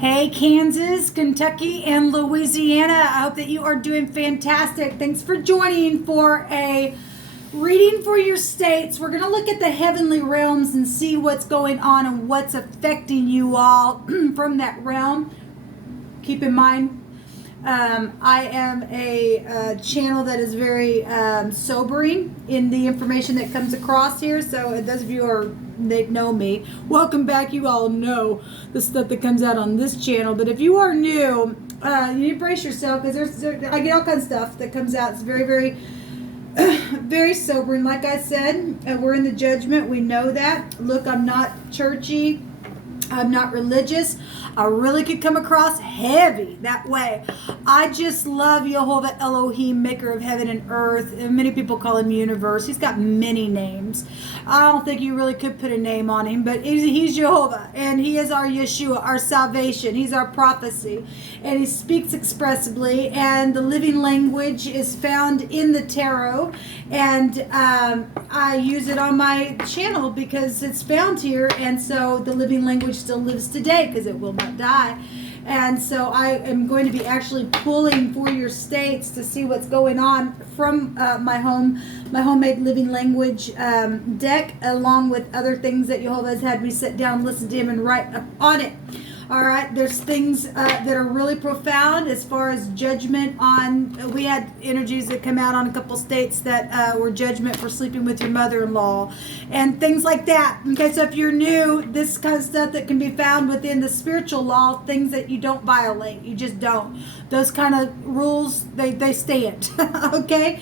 Hey, Kansas, Kentucky, and Louisiana. I hope that you are doing fantastic. Thanks for joining for a reading for your states. We're going to look at the heavenly realms and see what's going on and what's affecting you all from that realm. Keep in mind, I am a channel that is very sobering in the information that comes across here. So those of you that know me, welcome back. You all know the stuff that comes out on this channel. But if you are new, you need to brace yourself because I get all kinds of stuff that comes out. It's very, very, very sobering. Like I said, we're in the judgment. We know that. Look, I'm not churchy. I'm not religious. I really could come across heavy that way. I just love Jehovah Elohim, maker of heaven and earth. And many people call him universe. He's got many names. I don't think you really could put a name on him, but he's Jehovah, and he is our Yeshua, our salvation. He's our prophecy, and he speaks expressively, and the living language is found in the tarot, and I use it on my channel because it's found here, and so the living language still lives today because it will not die. And so I am going to be actually pulling for your states to see what's going on from my homemade living language deck, along with other things that Jehovah has had me sit down, listen to him, and write up on it. All right, there's things that are really profound as far as judgment on. We had energies that come out on a couple states that were judgment for sleeping with your mother-in-law and things like that. Okay, so if you're new, this kind of stuff that can be found within the spiritual law, things that you don't violate, you just don't. Those kind of rules, they stand. Okay.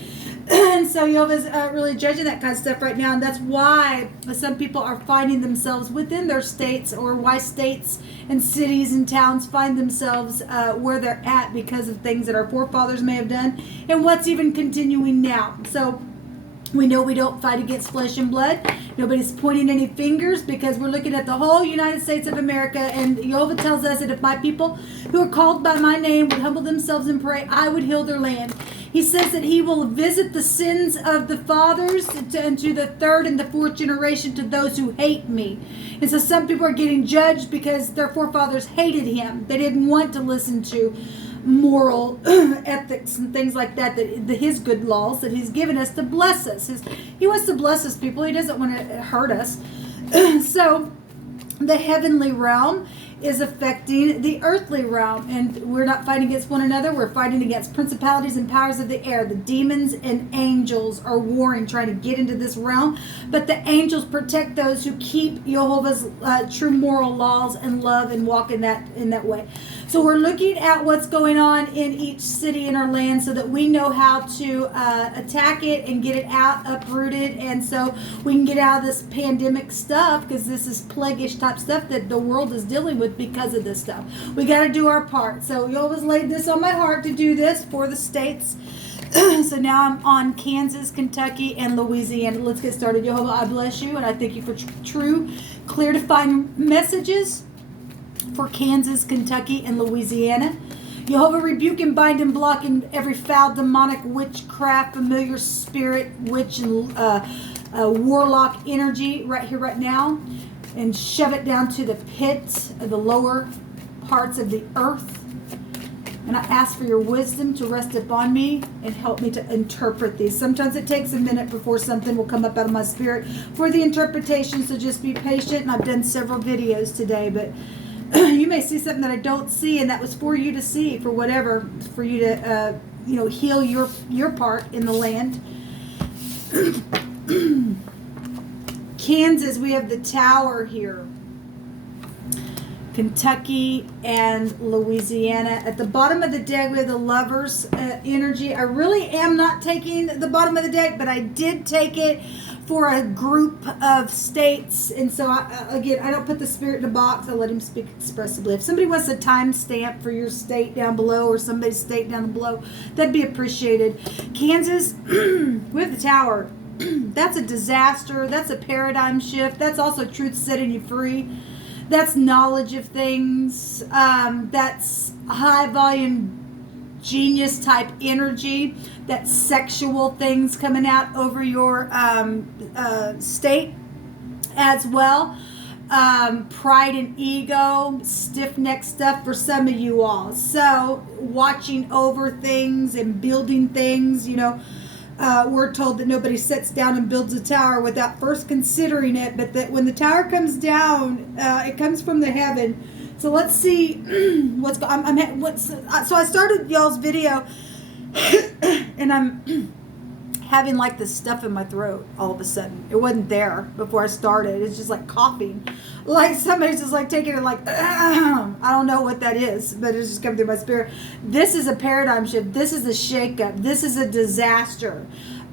And so Jehovah's really judging that kind of stuff right now, and that's why some people are finding themselves within their states, or why states and cities and towns find themselves where they're at because of things that our forefathers may have done, and what's even continuing now. So we know we don't fight against flesh and blood. Nobody's pointing any fingers because we're looking at the whole United States of America. And Jehovah tells us that if my people who are called by my name would humble themselves and pray, I would heal their land. He says that he will visit the sins of the fathers and to the third and the fourth generation to those who hate me. And so some people are getting judged because their forefathers hated him. They didn't want to listen to moral ethics and things like that, his good laws that he's given us to bless us. He wants to bless us, people. He doesn't want to hurt us. So the heavenly realm is affecting the earthly realm, and we're not fighting against one another. We're fighting against principalities and powers of the air. The demons and angels are warring, trying to get into this realm, but the angels protect those who keep Jehovah's true moral laws and love and walk in that way. So we're looking at what's going on in each city in our land so that we know how to attack it and get it out, uprooted, and so we can get out of this pandemic stuff, because this is plague-ish type stuff that the world is dealing with because of this stuff. We got to do our part. So you always laid this on my heart to do this for the states. So now I'm on Kansas, Kentucky, and Louisiana. Let's get started. Jehovah, I bless you, and I thank you for true, clear, defined messages for Kansas, Kentucky, and Louisiana. Jehovah, rebuke and bind and block in every foul, demonic, witchcraft, familiar spirit, witch, and warlock energy right here, right now, and shove it down to the pit of the lower parts of the earth. And I ask for your wisdom to rest upon me and help me to interpret these. Sometimes it takes a minute before something will come up out of my spirit for the interpretation, so just be patient. And I've done several videos today, but you may see something that I don't see, and that was for you to see, for whatever, for you to heal your part in the land. Kansas, we have the Tower here. Kentucky and Louisiana. At the bottom of the deck, we have the Lovers energy. I really am not taking the bottom of the deck, but I did take it for a group of states. And so, I don't put the spirit in a box. I let him speak expressively. If somebody wants a timestamp for your state down below, or somebody's state down below, that'd be appreciated. Kansas, we have the Tower. That's a disaster. That's a paradigm shift. That's also truth setting you free. That's knowledge of things. That's high volume genius type energy. That's sexual things coming out over your state as well. pride and ego, stiff-necked stuff for some of you all. So watching over things and building things, we're told that nobody sits down and builds a tower without first considering it, but that when the tower comes down, it comes from the heaven. So let's see so I started y'all's video and I'm having like this stuff in my throat all of a sudden. It wasn't there before I started. It's just like coughing. Like somebody's just like taking it like, I don't know what that is, but it's just coming through my spirit. This is a paradigm shift. This is a shakeup. This is a disaster.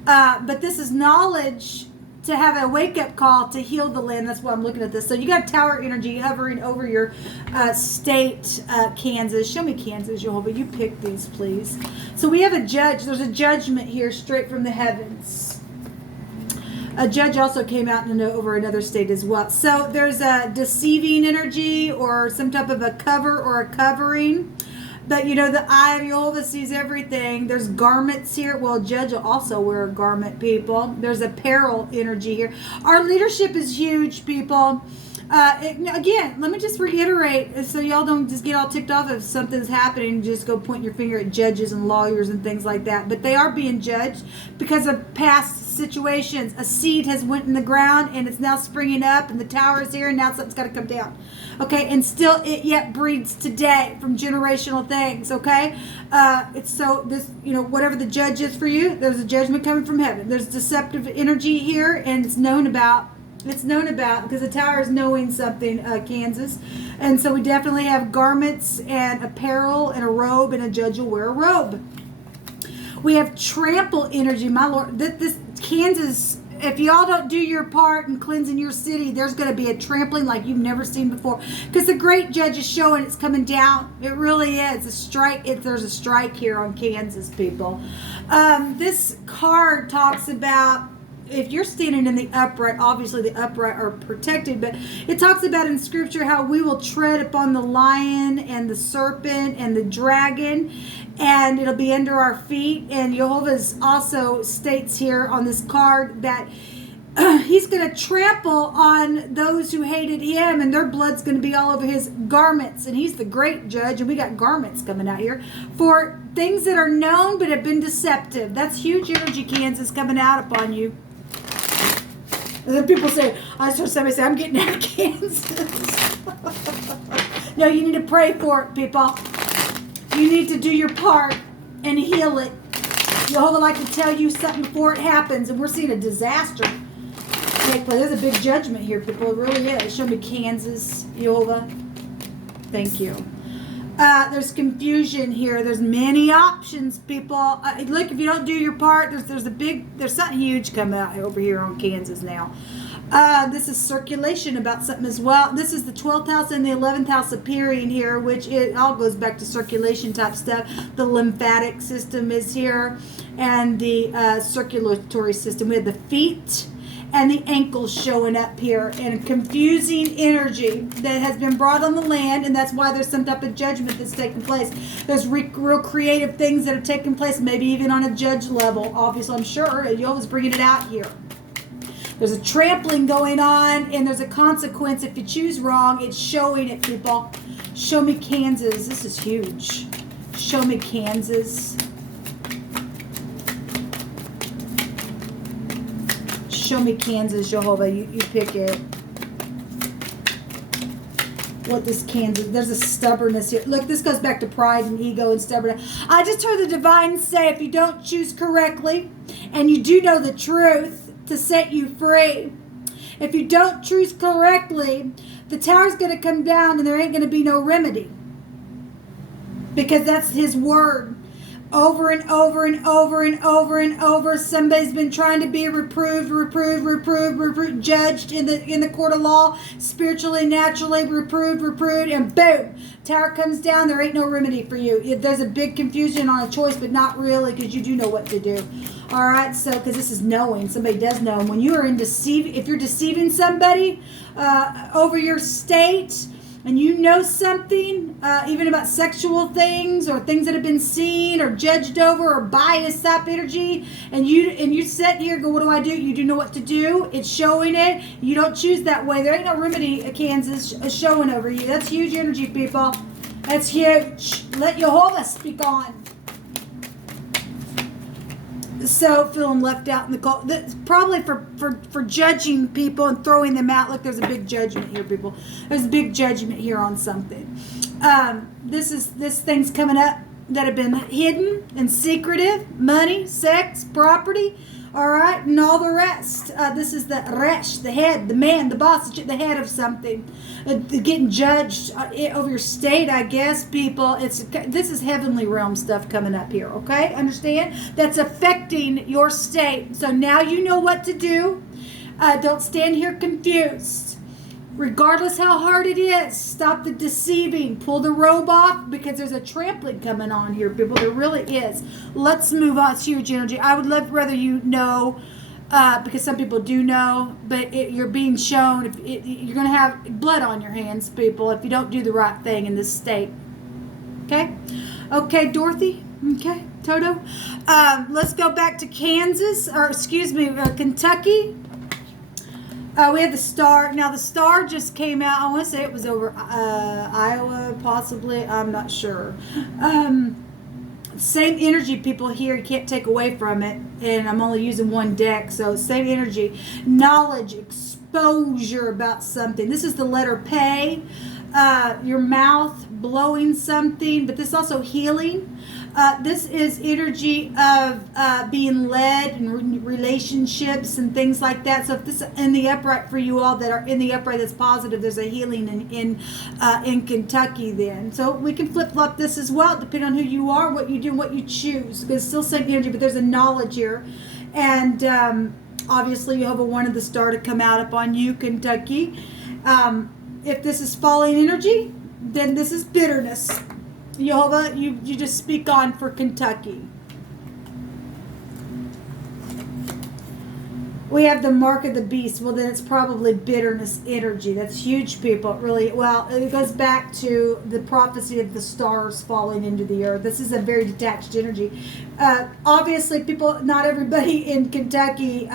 But this is knowledge to have a wake-up call to heal the land. That's why I'm looking at this. So you got tower energy hovering over your state, Kansas. Show me Kansas, Jehovah. You pick these, please. So we have a judge. There's a judgment here straight from the heavens. A judge also came out over another state as well. So there's a deceiving energy or some type of a cover or a covering. But the eye of Jehovah sees everything. There's garments here. Well, a judge will also wear a garment, people. There's apparel energy here. Our leadership is huge, people. Again, let me just reiterate so y'all don't just get all ticked off if something's happening. Just go point your finger at judges and lawyers and things like that. But they are being judged because of past situations. A seed has went in the ground and it's now springing up, and the tower is here, and now something's got to come down. Okay, and still it yet breeds today from generational things. Okay, it's so this whatever the judge is for you, there's a judgment coming from heaven. There's deceptive energy here, and it's known about. It's known about because the tower is knowing something, Kansas. And so we definitely have garments and apparel and a robe, and a judge will wear a robe. We have trample energy, my Lord. This Kansas, if y'all don't do your part in cleansing your city, there's going to be a trampling like you've never seen before. Because the great judge is showing it's coming down. It really is. A strike. There's a strike here on Kansas, people. This card talks about, if you're standing in the upright, obviously the upright are protected, but it talks about in scripture how we will tread upon the lion and the serpent and the dragon, and it'll be under our feet. And Jehovah's also states here on this card that he's going to trample on those who hated him, and their blood's going to be all over his garments. And he's the great judge, and we got garments coming out here for things that are known but have been deceptive. That's huge energy, Kansas, coming out upon you. And then people say, I heard somebody say, I'm getting out of Kansas. No, you need to pray for it, people. You need to do your part and heal it. Jehovah like to tell you something before it happens, and we're seeing a disaster take place. There's a big judgment here, people. It really is. Show me Kansas, Jehovah. Thank you. There's confusion here. There's many options, people. Look, if you don't do your part, there's something huge coming out over here on Kansas now. This is circulation about something as well. This is the 12th house and the 11th house appearing here, which it all goes back to circulation type stuff. The lymphatic system is here, and the circulatory system. We have the feet and the ankles showing up here, and confusing energy that has been brought on the land, and that's why there's some type of judgment that's taking place. There's real creative things that have taken place, maybe even on a judge level. Obviously, I'm sure Jehovah's bringing it out here. There's a trampling going on, and there's a consequence. If you choose wrong, it's showing it, people. Show me Kansas. This is huge. Show me Kansas. Show me Kansas, Jehovah. You pick it. What this Kansas, there's a stubbornness here. Look, this goes back to pride and ego and stubbornness. I just heard the divine say, if you don't choose correctly and you do know the truth to set you free, if you don't choose correctly, the tower's going to come down and there ain't going to be no remedy. Because that's his word. Over and over and over and over and over, somebody's been trying to be reproved, judged in the court of law, spiritually, naturally, reproved, and boom, tower comes down. There ain't no remedy for you. There's a big confusion on a choice, but not really, because you do know what to do. All right, so because this is knowing, somebody does know. And when you are if you're deceiving somebody over your state, and you know something, even about sexual things or things that have been seen or judged over or biased type energy, and you sit here and go, what do I do? You do know what to do. It's showing it. You don't choose that way. There ain't no remedy, Kansas, showing over you. That's huge energy, people. That's huge. Let Jehovah speak on. So feeling left out in the cold. That's probably for judging people and throwing them out. Look, there's a big judgment here, people. There's a big judgment here on something. This thing's coming up that have been hidden and secretive. Money, sex, property. All right, and all the rest. This is the resh, the head, the man, the boss, the head of something. Getting judged over your state, I guess, people. This is heavenly realm stuff coming up here, okay? Understand? That's affecting your state. So now you know what to do. Don't stand here confused. Regardless how hard it is, stop the deceiving. Pull the robe off because there's a trampling coming on here, people. There really is. Let's move on. It's huge energy. I would love rather you know, because some people do know, but you're being shown. You're going to have blood on your hands, people, if you don't do the right thing in this state. Okay? Okay, Dorothy? Okay, Toto? Let's go back to Kansas, or excuse me, Kentucky. We had the star. Now, the star just came out. I want to say it was over Iowa, possibly. I'm not sure. Same energy, people here. You can't take away from it. And I'm only using one deck. So, same energy. Knowledge, exposure about something. This is the letter P. Your mouth blowing something. But this is also healing. This is energy of being led and relationships and things like that. So if this is in the upright for you all that are in the upright that's positive, there's a healing in Kentucky then. So we can flip-flop this as well, depending on who you are, what you do, what you choose. Because it's still same energy, but there's a knowledge here. And obviously Jehovah wanted the star to come out upon you, Kentucky. If this is falling energy, then this is bitterness. Jehovah, you just speak on for Kentucky. We have the mark of the beast. Well, then it's probably bitterness energy. That's huge, people. Really, well, it goes back to the prophecy of the stars falling into the earth. This is a very detached energy. Obviously, people, not everybody in Kentucky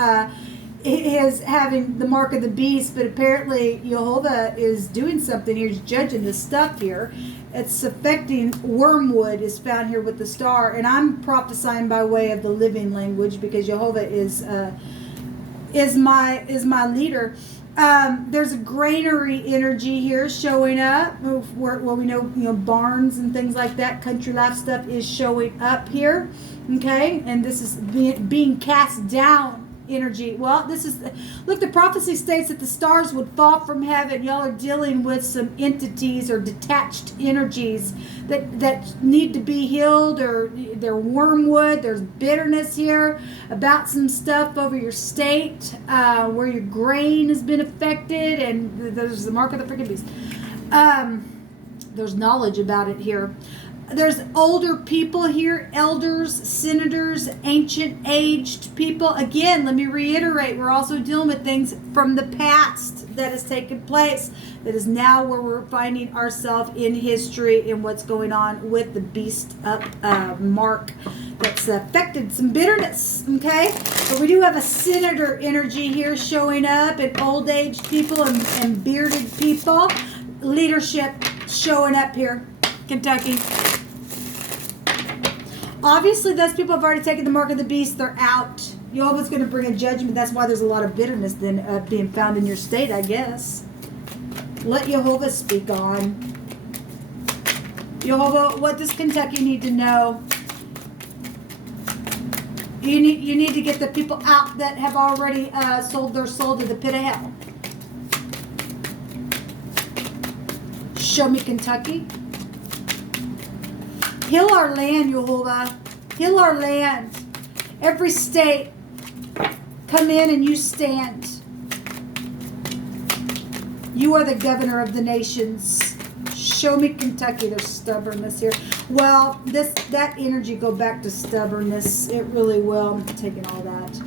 is having the mark of the beast, but apparently Jehovah is doing something here. He's judging this stuff here. It's affecting wormwood is found here with the star, and I'm prophesying by way of the living language because Jehovah is my leader. There's a granary energy here showing up where we know barns and things like that. Country life stuff is showing up here. Okay, and this is being cast down energy. Well, look, the prophecy states that the stars would fall from heaven. Y'all are dealing with some entities or detached energies that need to be healed, or they're wormwood. There's bitterness here about some stuff over your state where your grain has been affected, and there's the mark of the freaking beast. There's knowledge about it here. There's older people here, elders, senators, ancient aged people. Again, let me reiterate, we're also dealing with things from the past that has taken place. That is now where we're finding ourselves in history and what's going on with the beast up mark that's affected some bitterness, okay? But we do have a senator energy here showing up, and old aged people and bearded people. Leadership showing up here, Kentucky. Obviously, those people have already taken the mark of the beast. They're out. Jehovah's going to bring a judgment. That's why there's a lot of bitterness then being found in your state, I guess. Let Jehovah speak on. Jehovah, what does Kentucky need to know? You need to get the people out that have already sold their soul to the pit of hell. Show me Kentucky. Heal our land, Jehovah. Heal our land. Every state, come in and you stand. You are the governor of the nations. Show me Kentucky. There's stubbornness here. Well, that energy go back to stubbornness. It really will. I'm taking all that.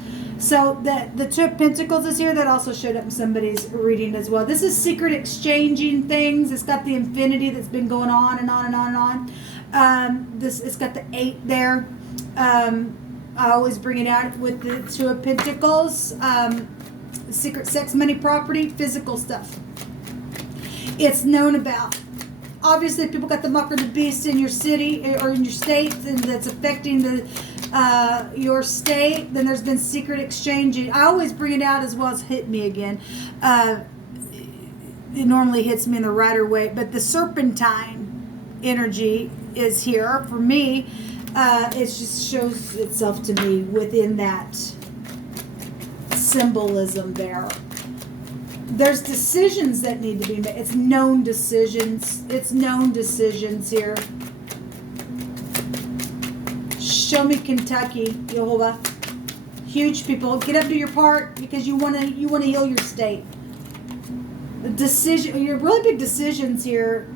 So the Two of Pentacles is here. That also showed up in somebody's reading as well. This is secret exchanging things. It's got the infinity that's been going on and on and on and on. It's got the 8 there. I always bring it out with the Two of Pentacles. Secret sex, money, property, physical stuff. It's known about. Obviously, people got the muck or the beast in your city or in your state, and that's affecting your state. Then there's been secret exchanging. I always bring it out as well as hit me again. It normally hits me in the rider way, but the serpentine energy is here for me. It just shows itself to me within that symbolism there. There's decisions that need to be made. It's known decisions. It's known decisions here. Show me Kentucky, Jehovah. Huge people, get up to your part because you want to heal your state. Your really big decisions here.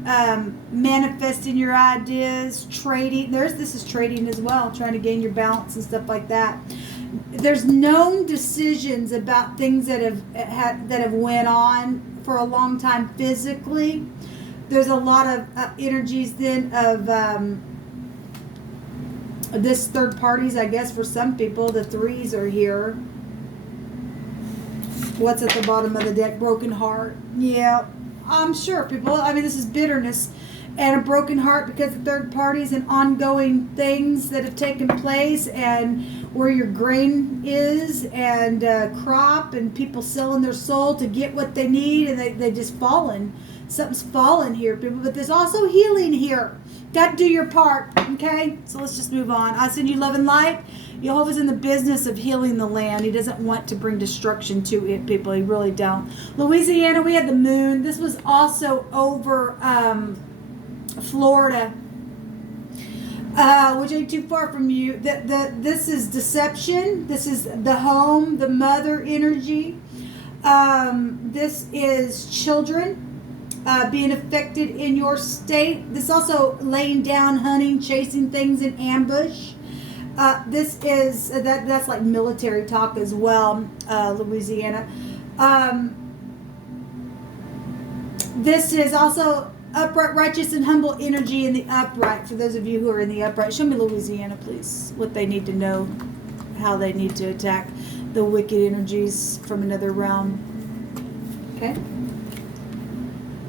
Manifesting your ideas, trading. This is trading as well, trying to gain your balance and stuff like that. There's known decisions about things that have went on for a long time physically. There's a lot of energies then of this third parties, I guess, for some people. The 3s are here. What's at the bottom of the deck? Broken heart. Yeah, I'm sure people. I mean, this is bitterness and a broken heart because of third parties and ongoing things that have taken place, and where your grain is, and crop, and people selling their soul to get what they need, and they just fallen. Something's fallen here, people. But there's also healing here. Got to do your part, okay? So let's just move on. I send you love and light. Jehovah's in the business of healing the land. He doesn't want to bring destruction to it, people. He really don't. Louisiana, we had the moon. This was also over Florida, which ain't too far from you. This is deception. This is the home, the mother energy. This is children being affected in your state. This also laying down, hunting, chasing things in ambush. This is that's like military talk as well, Louisiana. This is also upright, righteous, and humble energy in the upright. For those of you who are in the upright, show me Louisiana, please. What they need to know, how they need to attack the wicked energies from another realm. Okay.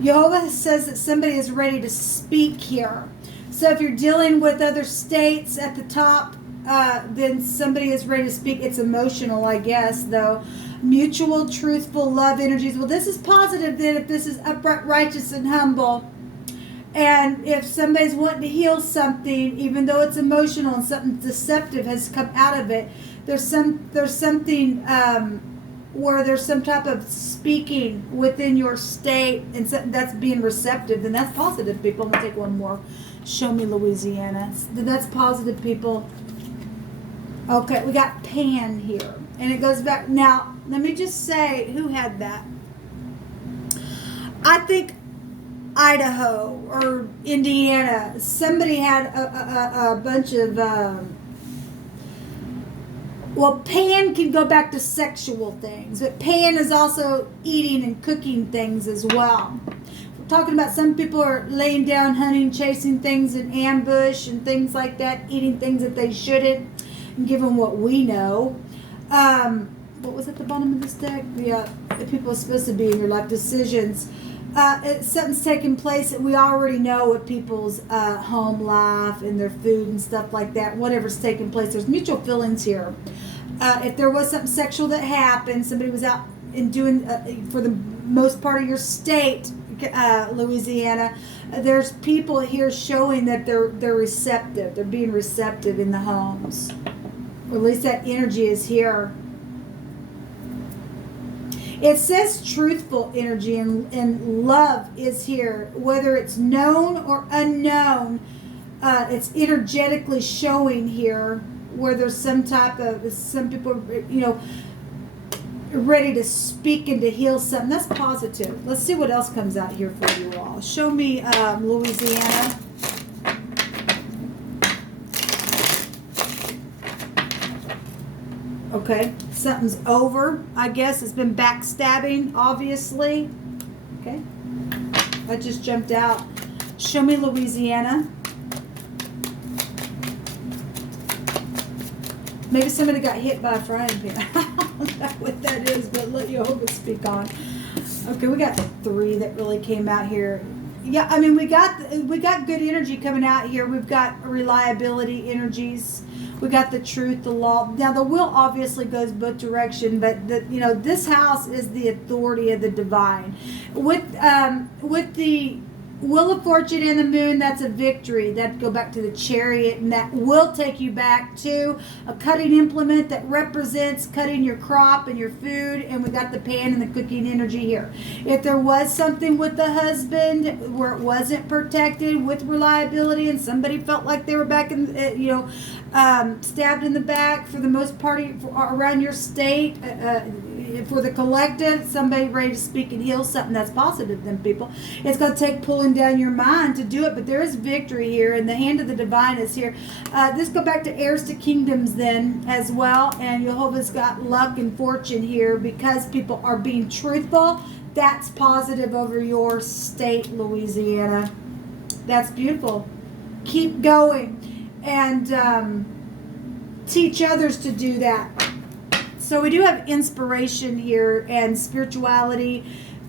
Jehovah says that somebody is ready to speak here. So if you're dealing with other states at the top, then somebody is ready to speak. It's emotional, I guess, though. Mutual, truthful, love energies. Well, this is positive then if this is upright, righteous, and humble. And if somebody's wanting to heal something, even though it's emotional and something deceptive has come out of it, there's something where there's some type of speaking within your state and that's being receptive, then that's positive, people. I'm going to take one more. Show me Louisiana. That's positive, people. Okay, we got Pan here. And it goes back. Now, let me just say, who had that? I think Idaho or Indiana. Somebody had a bunch of... well, Pan can go back to sexual things. But Pan is also eating and cooking things as well. We're talking about some people are laying down, hunting, chasing things in ambush and things like that. Eating things that they shouldn't. Given what we know. What was at the bottom of this deck? Yeah, people are supposed to be in your life. Decisions. Something's taking place that we already know with people's home life and their food and stuff like that. Whatever's taking place. There's mutual feelings here. If there was something sexual that happened, somebody was out and doing, for the most part of your state, Louisiana, there's people here showing that they're receptive. They're being receptive in the homes. Or at least that energy is here. It says truthful energy and love is here. Whether it's known or unknown, it's energetically showing here where there's some people, ready to speak and to heal something. That's positive. Let's see what else comes out here for you all. Show me Louisiana. Okay, something's over, I guess. It's been backstabbing, obviously. Okay, that just jumped out. Show me Louisiana. Maybe somebody got hit by a frying pan. I don't know what that is, but let Jehovah speak on. Okay, we got 3 that really came out here. Yeah, I mean we got good energy coming out here. We've got reliability energies. We got the truth, the law. Now the will obviously goes both direction, but this house is the authority of the divine. With the Wheel of Fortune and the Moon, that's a victory. That go back to the Chariot, and that will take you back to a cutting implement that represents cutting your crop and your food. And we got the pan and the cooking energy here. If there was something with the husband where it wasn't protected with reliability, and somebody felt like they were back in, stabbed in the back for the most part around your state, for the collective, somebody ready to speak and heal something that's positive, then people, it's going to take pulling down your mind to do it, but there is victory here, and the hand of the divine is here. This go back to heirs to kingdoms then as well, and Jehovah's got luck and fortune here because people are being truthful. That's positive over your state, Louisiana. That's beautiful. Keep going and teach others to do that. So we do have inspiration here and spirituality.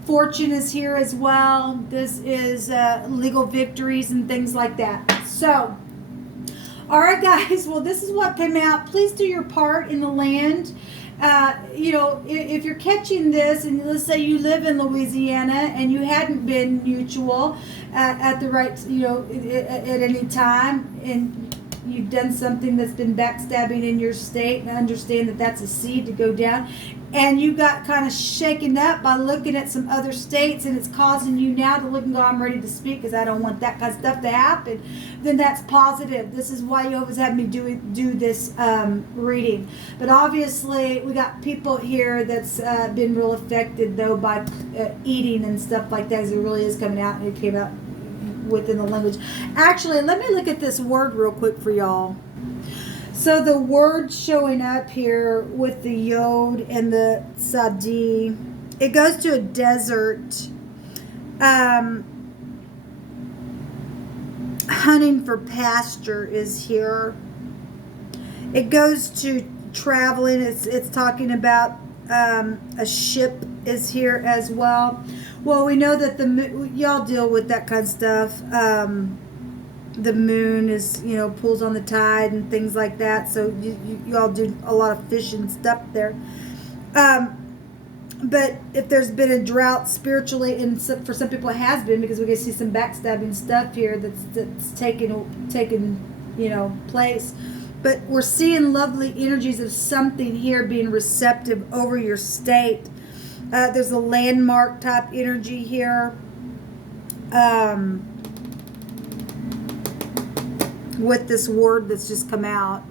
Fortune is here as well. This is legal victories and things like that. So, all right, guys. Well, this is what came out. Please do your part in the land. If you're catching this, and let's say you live in Louisiana and you hadn't been mutual at the right, at any time, and you've done something that's been backstabbing in your state, and I understand that that's a seed to go down, and you got kind of shaken up by looking at some other states, and it's causing you now to look and go, I'm ready to speak because I don't want that kind of stuff to happen, then that's positive. This is why you always have me do this reading. But obviously we got people here that's been real affected though by eating and stuff like that, because it really is coming out, and it came out within the language. Actually, let me look at this word real quick for y'all. So the word showing up here with the yod and the sadi, it goes to a desert, hunting for pasture is here. It goes to traveling. It's talking about a ship is here as well. Well, we know that y'all deal with that kind of stuff. The moon is, pulls on the tide and things like that. So y'all do a lot of fishing stuff there. But if there's been a drought spiritually, and for some people it has been, because we can see some backstabbing stuff here that's taken place. But we're seeing lovely energies of something here being receptive over your state. There's a landmark type energy here. With this word that's just come out.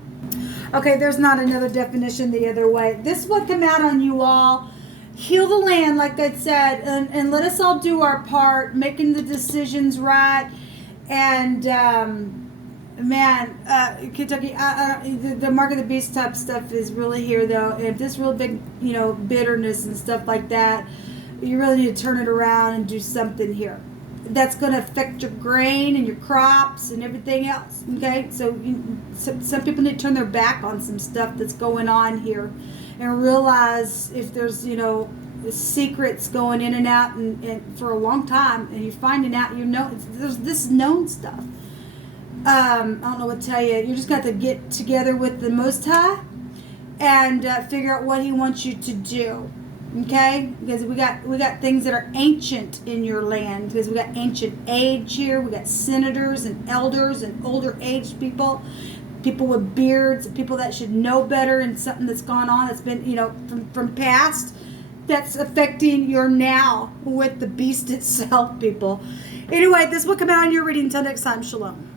Okay, there's not another definition the other way. This would come out on you all. Heal the land, like I said, and let us all do our part, making the decisions right. And Kentucky, the mark of the beast type stuff is really here though. And if this real big, bitterness and stuff like that, you really need to turn it around and do something here. That's going to affect your grain and your crops and everything else. Okay, so some people need to turn their back on some stuff that's going on here, and realize if there's secrets going in and out and for a long time, and you're finding out there's this known stuff. I don't know what to tell you. You just got to get together with the Most High and figure out what He wants you to do. Okay, because we got things that are ancient in your land, because we got ancient age here. We got senators and elders and older aged people with beards, people that should know better, and something that's gone on that's been from past that's affecting your now with the beast itself, people. Anyway, this will come out on your reading. Until next time, shalom.